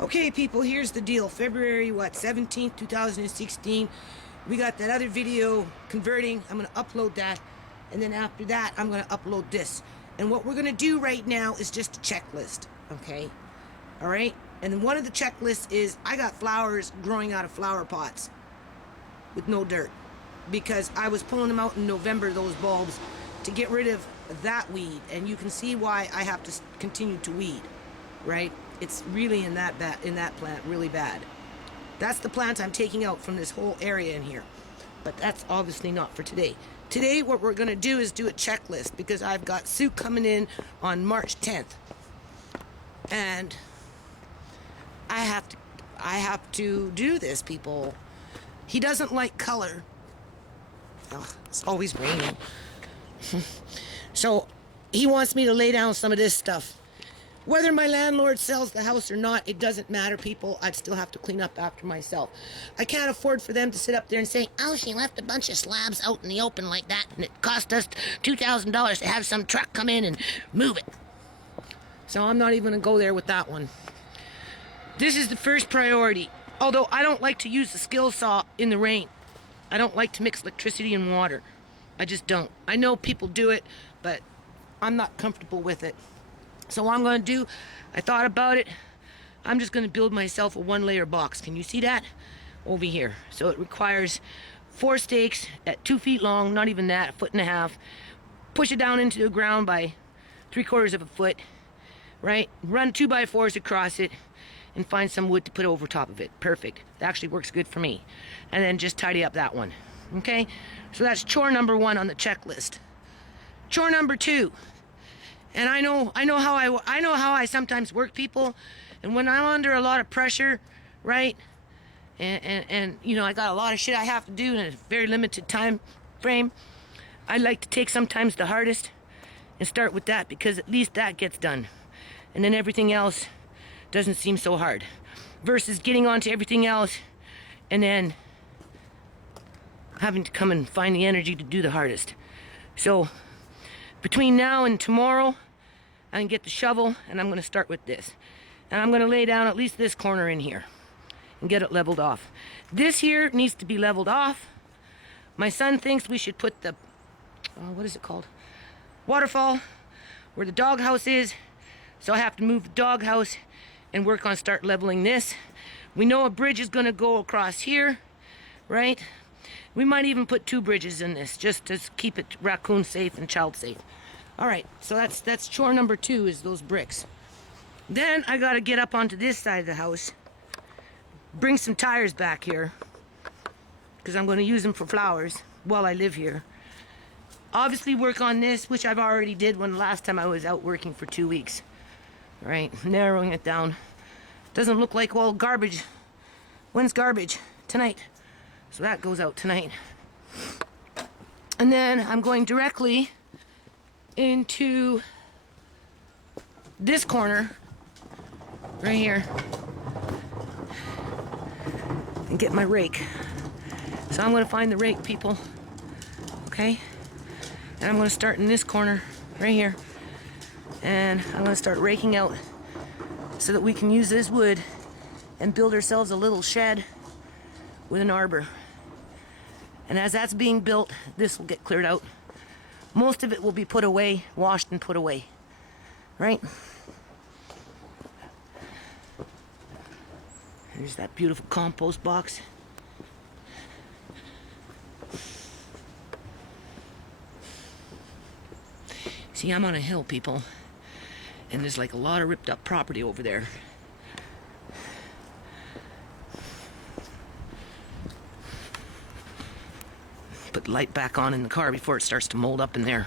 Okay, people, here's the deal. February, 17th, 2016. We got that other video converting. I'm going to upload that. And then after that, I'm going to upload this. And what we're going to do right now is just a checklist. Okay? All right? And then one of the checklists is I got flowers growing out of flower pots with no dirt. Because I was pulling them out in November, those bulbs, to get rid of that weed. And you can see why I have to continue to weed. Right? It's really in that plant really bad. That's the plant I'm taking out from this whole area in here. But that's obviously not for today. Today what we're going to do is do a checklist because I've got Sue coming in on March 10th. And I have to do this, people. He doesn't like color. Oh, it's always raining. So he wants me to lay down some of this stuff. Whether my landlord sells the house or not, it doesn't matter, people. I'd still have to clean up after myself. I can't afford for them to sit up there and say, oh, she left a bunch of slabs out in the open like that, and it cost us $2,000 to have some truck come in and move it. So I'm not even going to go there with that one. This is the first priority. Although I don't like to use the skill saw in the rain. I don't like to mix electricity and water. I just don't. I know people do it, but I'm not comfortable with it. So what I'm going to do, I thought about it. I'm just going to build myself a one-layer box. Can you see that? Over here. So it requires 4 stakes at 2 feet long, not even that, 1.5 feet. Push it down into the ground by 3/4 of a foot. Right? Run 2x4s across it and find some wood to put over top of it. Perfect. That actually works good for me. And then just tidy up that one. Okay? So that's chore number 1 on the checklist. Chore number 2. And I know how I sometimes work, people, and when I'm under a lot of pressure, right, and you know, I got a lot of shit I have to do in a very limited time frame, I like to take sometimes the hardest and start with that because at least that gets done, and then everything else doesn't seem so hard, versus getting onto everything else and then having to come and find the energy to do the hardest. So between now and tomorrow, I can get the shovel, and I'm going to start with this. And I'm going to lay down at least this corner in here and get it leveled off. This here needs to be leveled off. My son thinks we should put the, what is it called? Waterfall, where the doghouse is. So I have to move the doghouse and work on start leveling this. We know a bridge is going to go across here, right? We might even put 2 bridges in this just to keep it raccoon safe and child safe. All right, so that's chore number 2 is those bricks. Then I got to get up onto this side of the house, bring some tires back here because I'm going to use them for flowers while I live here. Obviously work on this, which I've already did when the last time I was out working for 2 weeks. All right, narrowing it down. Doesn't look like, well, garbage. When's garbage? Tonight. So that goes out tonight. And then I'm going directly into this corner right here and get my rake. So I'm going to find the rake, people. Okay? And I'm going to start in this corner right here. And I'm going to start raking out so that we can use this wood and build ourselves a little shed with an arbor. And as that's being built, this will get cleared out. Most of it will be put away, washed and put away. Right? There's that beautiful compost box. See, I'm on a hill, people. And there's like a lot of ripped up property over there. Put the light back on in the car before it starts to mold up in there.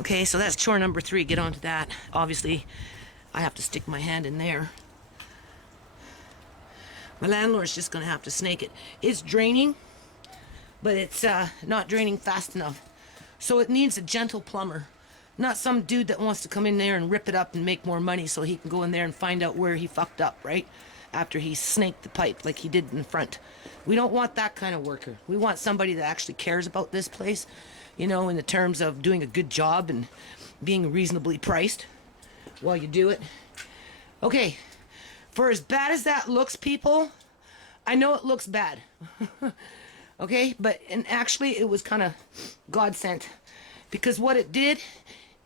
Okay, so that's chore number 3. Get onto that. Obviously, I have to stick my hand in there. My landlord's just going to have to snake it. It's draining, but it's not draining fast enough. So it needs a gentle plumber. Not some dude that wants to come in there and rip it up and make more money so he can go in there and find out where he fucked up, right? After he snaked the pipe like he did in front. We don't want that kind of worker. We want somebody that actually cares about this place, you know, in the terms of doing a good job and being reasonably priced while you do it. Okay, For as bad as that looks, people, I know it looks bad. Okay, and actually it was kind of God sent, because what it did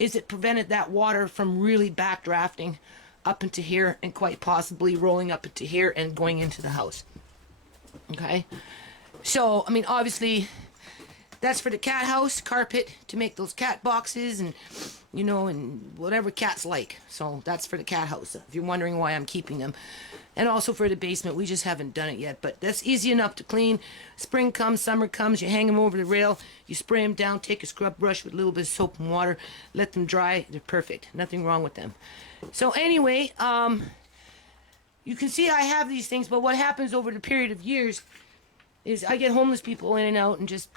is it prevented that water from really backdrafting up into here and quite possibly rolling up into here and going into the house. Okay, so I mean, obviously that's for the cat house carpet to make those cat boxes and, you know, and whatever cats like. So that's for the cat house, if you're wondering why I'm keeping them. And also for the basement, we just haven't done it yet, but that's easy enough to clean. Spring comes, summer comes, you hang them over the rail, you spray them down, take a scrub brush with a little bit of soap and water, let them dry, they're perfect. Nothing wrong with them. So anyway, you can see I have these things, but what happens over the period of years is I get homeless people in and out, and just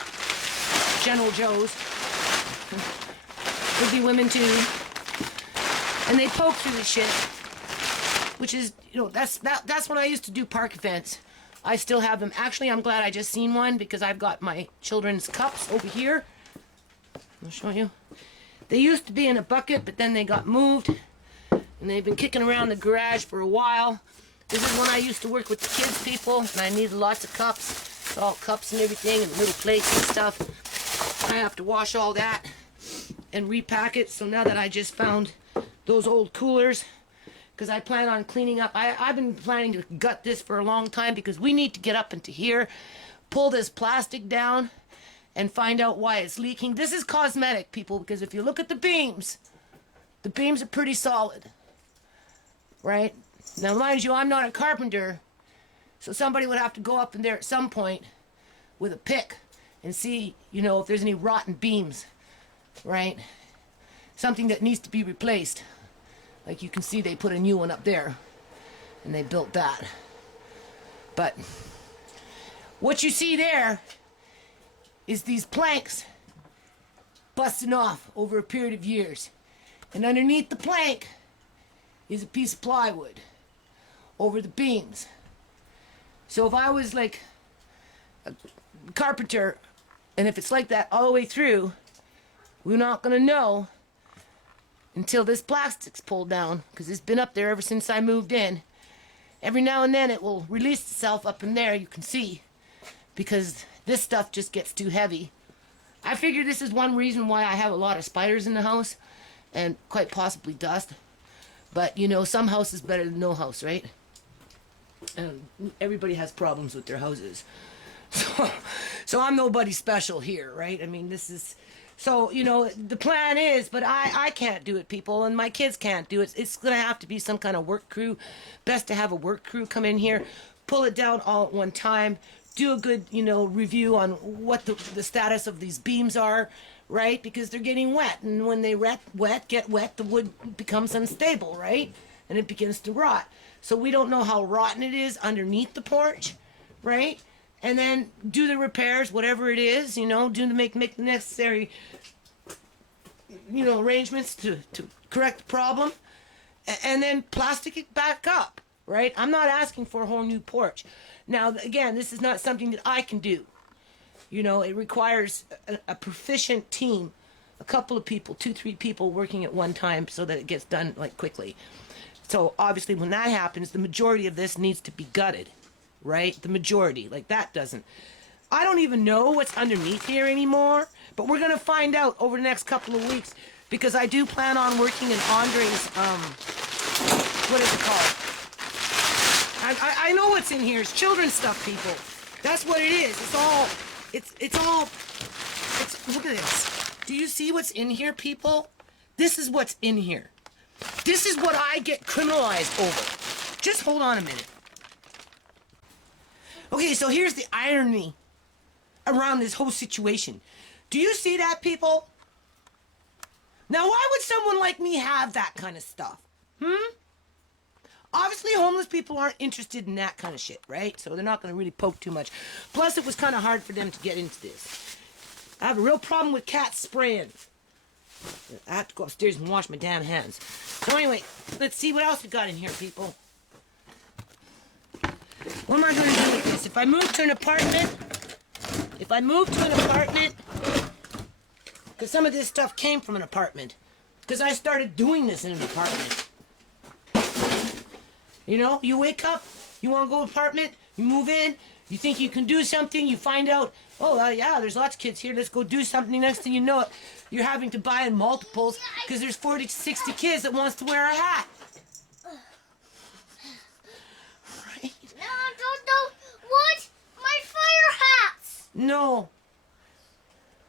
General Joes. Could be women too. And they poke through the shit. Which is, you know, that's when I used to do park events. I still have them. Actually, I'm glad I just seen one, because I've got my children's cups over here. I'll show you. They used to be in a bucket, but then they got moved. And they've been kicking around the garage for a while. This is when I used to work with the kids people, and I needed lots of cups. It's all cups and everything, and little plates and stuff. I have to wash all that and repack it. So now that I just found those old coolers, because I plan on cleaning up. I've been planning to gut this for a long time, because we need to get up into here, pull this plastic down, and find out why it's leaking. This is cosmetic, people, because if you look at the beams are pretty solid, right? Now, mind you, I'm not a carpenter, so somebody would have to go up in there at some point with a pick and see, you know, if there's any rotten beams, right? Something that needs to be replaced. Like you can see, they put a new one up there, and they built that. But what you see there is these planks busting off over a period of years. And underneath the plank is a piece of plywood over the beams. So if I was like a carpenter, and if it's like that all the way through, we're not going to know until this plastic's pulled down, because it's been up there ever since I moved in. Every now and then it will release itself up in there, you can see, because this stuff just gets too heavy. I figure this is one reason why I have a lot of spiders in the house, and quite possibly dust. But, you know, some house is better than no house, right? And everybody has problems with their houses. So I'm nobody special here, right? I mean, this is... So, you know, the plan is, but I can't do it, people, and my kids can't do it. It's going to have to be some kind of work crew. Best to have a work crew come in here, pull it down all at one time, do a good, you know, review on what the status of these beams are, right? Because they're getting wet, and when they get wet, the wood becomes unstable, right? And it begins to rot. So we don't know how rotten it is underneath the porch, right? And then do the repairs, whatever it is, you know, make the necessary, you know, arrangements to correct the problem, and then plastic it back up, right? I'm not asking for a whole new porch. Now, again, this is not something that I can do. You know, it requires a proficient team, a couple of people, 2-3 people working at one time, so that it gets done, like, quickly. So, obviously, when that happens, the majority of this needs to be gutted. Right? The majority. Like, that doesn't. I don't even know what's underneath here anymore, but we're going to find out over the next couple of weeks, because I do plan on working in Andre's, what is it called? I know what's in here. It's children's stuff, people. That's what it is. Look at this. Do you see what's in here, people? This is what's in here. This is what I get criminalized over. Just hold on a minute. Okay, so here's the irony around this whole situation. Do you see that, people? Now, why would someone like me have that kind of stuff? Obviously, homeless people aren't interested in that kind of shit, right? So they're not going to really poke too much. Plus, it was kind of hard for them to get into this. I have a real problem with cats spraying. I have to go upstairs and wash my damn hands. So anyway, let's see what else we got in here, people. What am I going to do with this? If I move to an apartment, because some of this stuff came from an apartment, because I started doing this in an apartment. You know, you wake up, you want to go apartment, you move in, you think you can do something, you find out, oh, yeah, there's lots of kids here, let's go do something. Next thing you know it, you're having to buy in multiples because there's 40 to 60 kids that wants to wear a hat. Right? No, don't. What? My fire hats. No.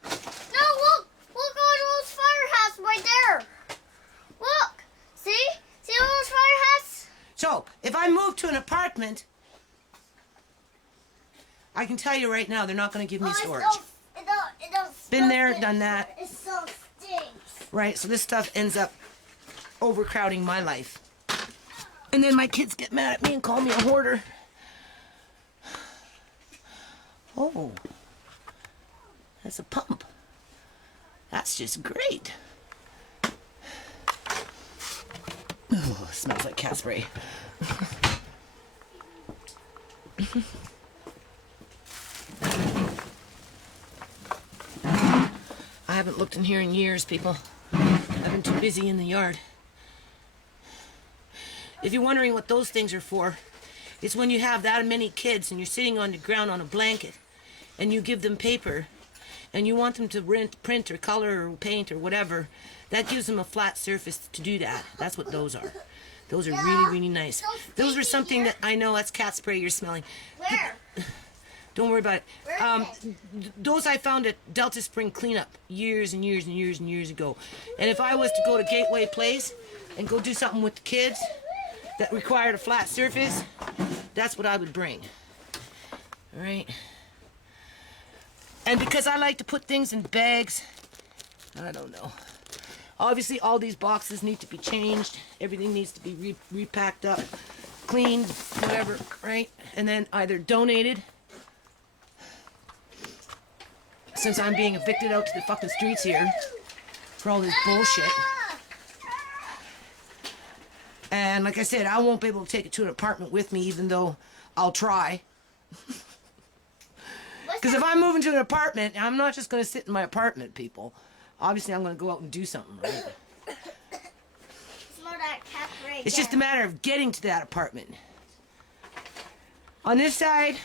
No, look at those fire hats right there. Look. See all those fire hats? So, if I move to an apartment, I can tell you right now, they're not going to give me storage. It don't Been there, done that. It so stinks. Right, so this stuff ends up overcrowding my life. And then my kids get mad at me and call me a hoarder. Oh, that's a pump. That's just great. Oh, it smells like cat spray. I haven't looked in here in years, people. I've been too busy in the yard. If you're wondering what those things are for, it's when you have that many kids and you're sitting on the ground on a blanket and you give them paper and you want them to print or color or paint or whatever, that gives them a flat surface to do that. That's what those are. Those are really, really nice. Those are something that I know that's cat spray you're smelling. Where? Don't worry about it. Those I found at Delta Spring Cleanup years and years and years and years ago. And if I was to go to Gateway Place and go do something with the kids that required a flat surface, that's what I would bring. All right? And because I like to put things in bags, I don't know. Obviously, all these boxes need to be changed. Everything needs to be repacked up, cleaned, whatever, right? And then either donated, since I'm being evicted out to the fucking streets here for all this bullshit. And like I said, I won't be able to take it to an apartment with me, even though I'll try. Because if I'm moving to an apartment, I'm not just going to sit in my apartment, people. Obviously, I'm going to go out and do something, right? It's just a matter of getting to that apartment. On this side,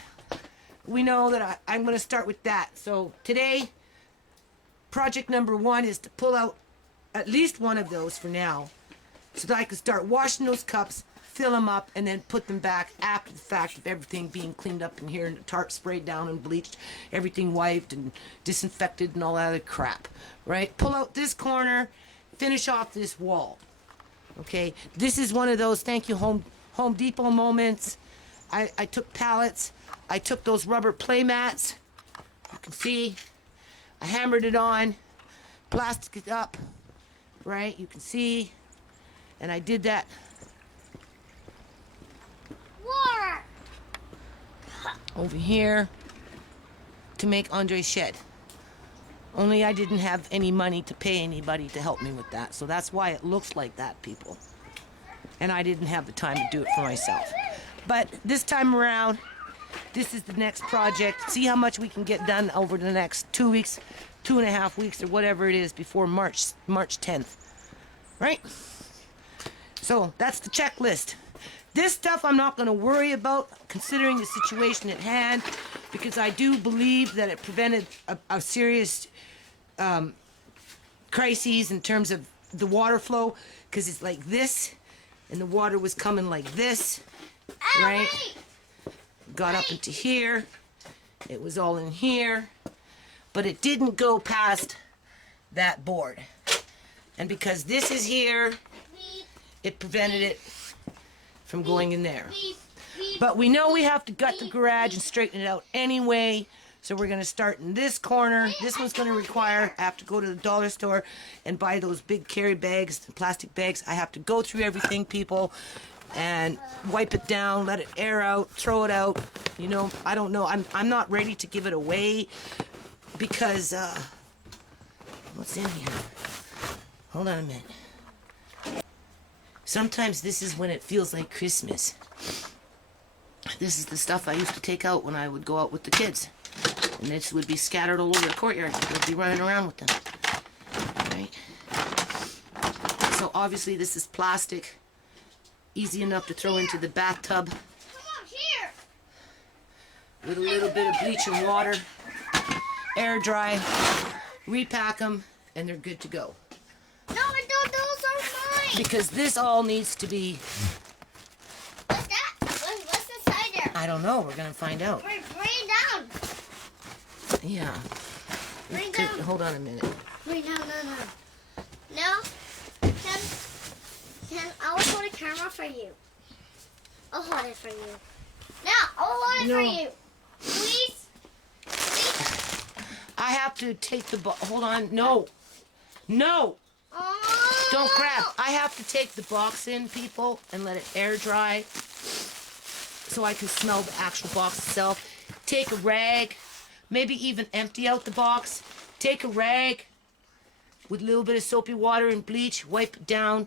we know that I'm going to start with that. So today, project number 1 is to pull out at least one of those for now, so that I can start washing those cups, fill them up, and then put them back after the fact of everything being cleaned up in here and the tarp sprayed down and bleached, everything wiped and disinfected and all that other crap, right? Pull out this corner, finish off this wall, okay? This is one of those thank you Home Depot moments. I took pallets, I took those rubber play mats, you can see, I hammered it on, plastic it up, right? You can see, and I did that. Water. Over here to make Andre's shed. Only I didn't have any money to pay anybody to help me with that, so that's why it looks like that, people. And I didn't have the time to do it for myself. But this time around, this is the next project. See how much we can get done over the next 2 weeks, 2.5 weeks, or whatever it is before March 10th. Right? So that's the checklist. This stuff I'm not going to worry about, considering the situation at hand, because I do believe that it prevented a serious crises in terms of the water flow, because it's like this, and the water was coming like this, right? Got up into here. It was all in here, but it didn't go past that board. And because this is here, it prevented it from going in there. But we know we have to gut the garage and straighten it out anyway, so we're going to start in this corner. This one's going to require, I have to go to the dollar store and buy those big carry bags, the plastic bags. I have to go through everything, people, and wipe it down, let it air out, throw it out. You know, I don't know. I'm not ready to give it away because, what's in here? Hold on a minute. Sometimes this is when it feels like Christmas. This is the stuff I used to take out when I would go out with the kids. And this would be scattered all over the courtyard. They'd be running around with them. Right? So obviously this is plastic. easy enough to throw into the bathtub Come on, here. with a little bit of bleach and water, air dry, repack them, and they're good to go. No, I don't. Those are mine. Because this all needs to be, What's that? What's inside there? I don't know, we're going to find out. Bring it down. Yeah. Bring Could- down. hold on a minute. Wait, no. Now, can I will hold the camera for you. I'll hold it for you. Now, I'll hold it No. for you. Please. I have to take the hold on. No. Oh. Don't grab. I have to take the box in, people, and let it air dry so I can smell the actual box itself. Take a rag, maybe even empty out the box. Take a rag with a little bit of soapy water and bleach, wipe it down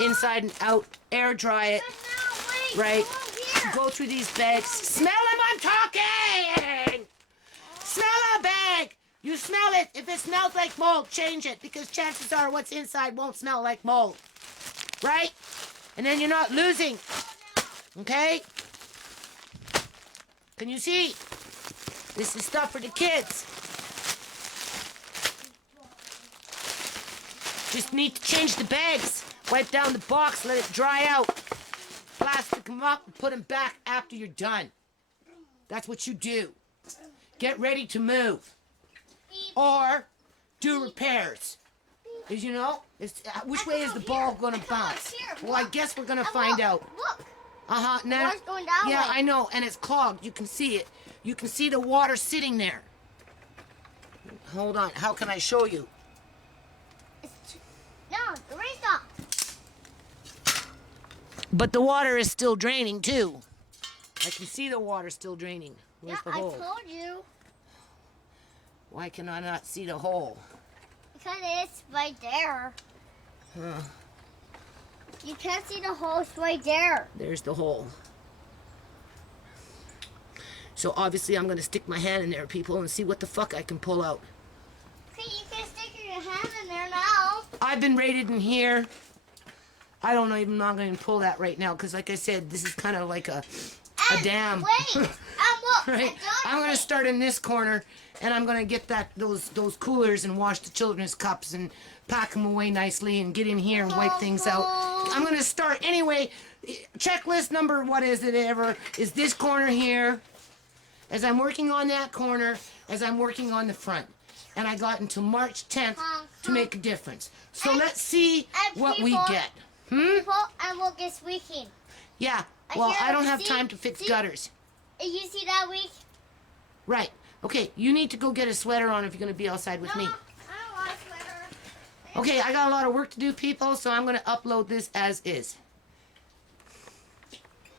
inside and out, air dry it, But now, wait. right? Come here. Go through these bags. Smell them, I'm talking! Smell a bag! You smell it. If it smells like mold, change it, because chances are what's inside won't smell like mold. Right? And then you're not losing. Okay? Can you see? This is stuff for the kids. Just need to change the bags. Wipe down the box, let it dry out. Plastic them up and put them back after you're done. That's what you do. Get ready to move. Or do repairs. As you know, which way is the ball going to bounce? Well, I guess we're going to find out. Look. Uh-huh. Now, Water's going that yeah, way. I know, and it's clogged. You can see it. You can see the water sitting there. Hold on. How can I show you? No, the rain stopped. But the water is still draining, too. I can see the water still draining. Where's Yeah, the I hole? told you. Why can I not see the hole? Because it's right there. Huh. You can't see the hole. It's right there. There's the hole. So obviously I'm going to stick my hand in there, people, and see what the fuck I can pull out. Okay, you can stick your hand in there now. I've been raided in here. I don't know, I'm not going to pull that right now, because like I said, this is kind of like a dam. Wait. Look. Right? I'm going to start in this corner, and I'm going to get those coolers and wash the children's cups and pack them away nicely and get in here and wipe things out. I'm going to start anyway. Checklist number, what is it ever, is this corner here. As I'm working on that corner, as I'm working on the front. And I got until March 10th to make a difference. So let's see what we get. People and we'll get squeaking. Yeah, well, I don't have see- time to fix see- gutters. You see that week? Right. Okay, you need to go get a sweater on if you're going to be outside with me. I don't want a sweater. Okay, I got a lot of work to do, people, so I'm going to upload this as is.